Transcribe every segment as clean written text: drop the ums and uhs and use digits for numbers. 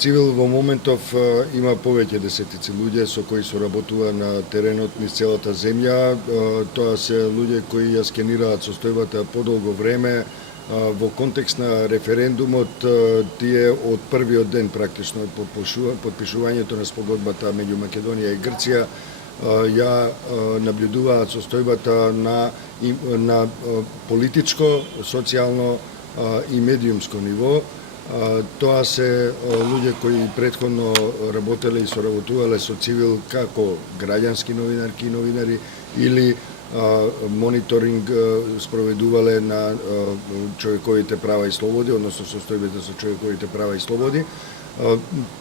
Цивил во моментов има повеќе десетици луѓе со кои соработува на теренот низ целата земја. Тоа се луѓе кои ја скенираат состојбата подолго време. Во контекст на референдумот, тие од првиот ден практично подпишувањето на спогодбата меѓу Македонија и Грција ја наблюдуваат состојбата на политичко, социјално и медиумско ниво. Тоа се луѓе кои претходно работеле и соработувале со цивил како граѓански новинарки и новинари или мониторинг спроведувале на човековите права и слободи, односно состојбите со човековите права и слободи.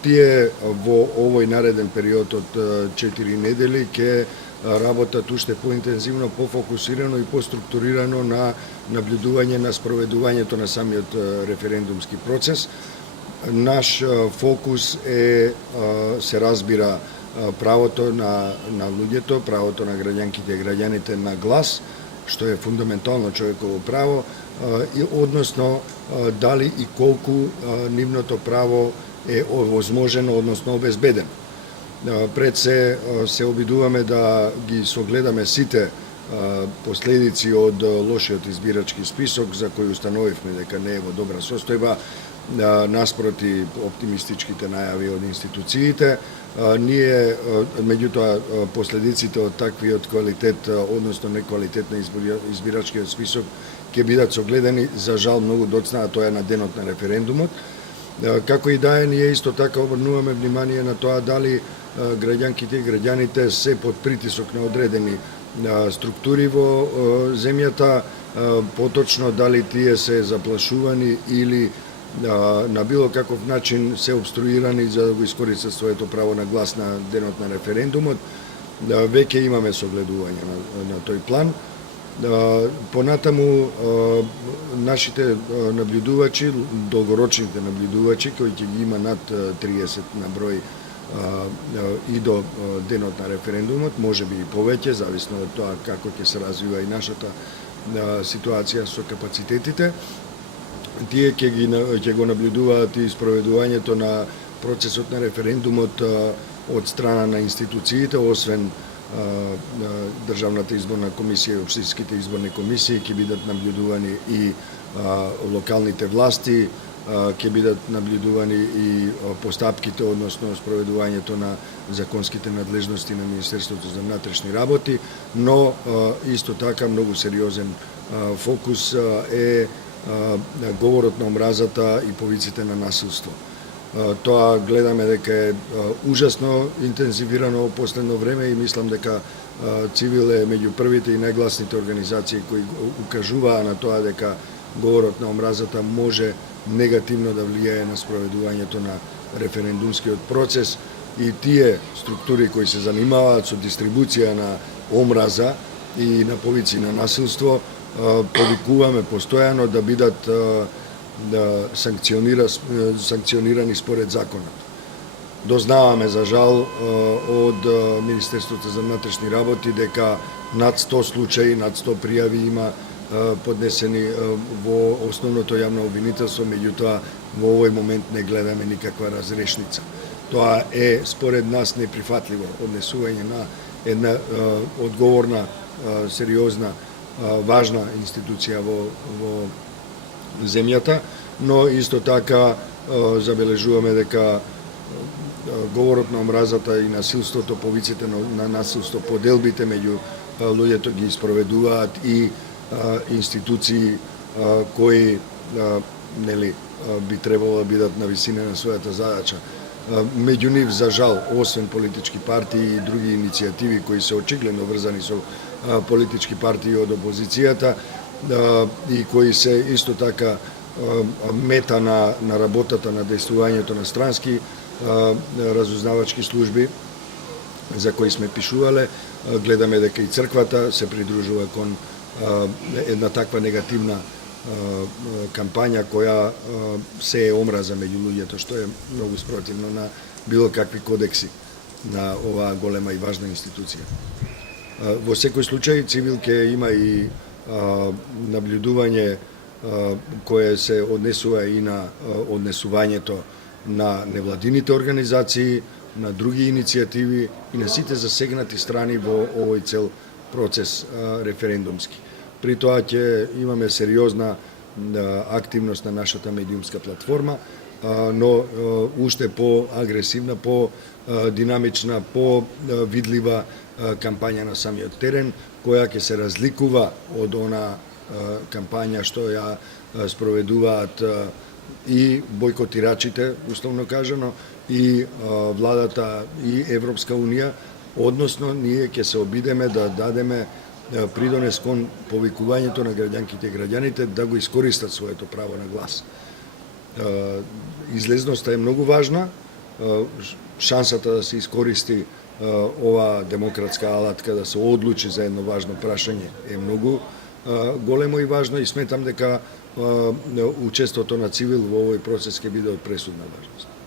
Тие во овој нареден период од 4 недели ќе работат уште поинтензивно, пофокусирано и поструктурирано на наблюдување на спроведувањето на самиот референдумски процес. Наш фокус се разбира, правото на луѓето, правото на граѓанките и граѓаните на глас, што е фундаментално човеково право, и односно дали и колку нивното право е овозможено, односно обезбедено. Пред се обидуваме да ги согледаме сите последици од лошиот избирачки список, за кој установивме дека не е во добра состојба, наспроти оптимистичките најави од институциите. Ние, меѓутоа, последиците од таквиот квалитет, односно неквалитет на избирачкиот список, ќе бидат согледани, за жал, многу доцна, а тоа е на денот на референдумот. Како и да е, ние исто така обрнуваме внимание на тоа дали граѓанките и граѓаните се под притисок на одредени структури во земјата, поточно дали тие се заплашувани или на било каков начин се обструирани за да го искористат своето право на глас на денот на референдумот. Веќе имаме согледување на тој план. Понатаму, нашите наблюдувачи, долгорочните наблюдувачи, кои ќе ги има над 30 на број и до денот на референдумот, може би и повеќе, зависно од тоа како ќе се развива и нашата ситуација со капацитетите. Тие ќе го наблюдуваат и спроведувањето на процесот на референдумот од страна на институциите, освен Државната изборна комисија и општинските изборни комисии, ќе бидат наблюдувани и локалните власти, ќе бидат наблюдувани и постапките, односно спроведувањето на законските надлежности на Министерството за внатрешни работи, но исто така многу сериозен фокус е говорот на омразата и повиците на насилство. Тоа гледаме дека е ужасно интензивирано во последно време и мислам дека Цивил е меѓу првите и најгласните организации кои укажуваа на тоа дека говорот на омразата може негативно да влијае на спроведувањето на референдумскиот процес, и тие структури кои се занимаваат со дистрибуција на омраза и на повици на насилство повикуваме постојано да бидат санкционирани според законот. Дознаваме, за жал, од Министерството за внатрешни работи дека над 100 случаи, над 100 пријави има поднесени во основното јавно обвинителство, меѓутоа во овој момент не гледаме никаква разрешница. Тоа е според нас неприфатливо однесување на една одговорна, сериозна, важна институција во земјата, но исто така забележуваме дека говорот на омразата и насилството, повиците на насилство, поделбите меѓу луѓето ги спроведуваат и институции кои би требало да бидат на висина на својата задача. Меѓу нив, за жал, освен политички партии и други иницијативи кои се очигледно врзани со политички партии од опозицијата и кои се исто така мета на работата, на действувањето на странски разузнавачки служби за кои сме пишувале, гледаме дека и црквата се придружува кон една таква негативна кампања која се е омраза меѓу луѓето, што е многу спротивно на било какви кодекси на оваа голема и важна институција. Во секој случај, Цивил ќе има и наблюдување кое се однесува и на однесувањето на невладините организации, на други иницијативи и на сите засегнати страни во овој цел процес референдумски. При тоа ќе имаме сериозна активност на нашата медиумска платформа, но уште по-агресивна, по-динамична, по-видлива кампања на самиот терен, која ќе се разликува од она кампања што ја спроведуваат и бойкотирачите, условно кажано, и владата и Европска Унија, односно ние ќе се обидеме да дадеме придонес кон повикувањето на граѓанките и граѓаните да го искористат своето право на глас. Излезноста е многу важна, шансата да се искористи ова демократска алатка да се одлучи за едно важно прашање е многу големо и важно и сметам дека учеството на цивил во овој процес ќе биде од пресудна важност.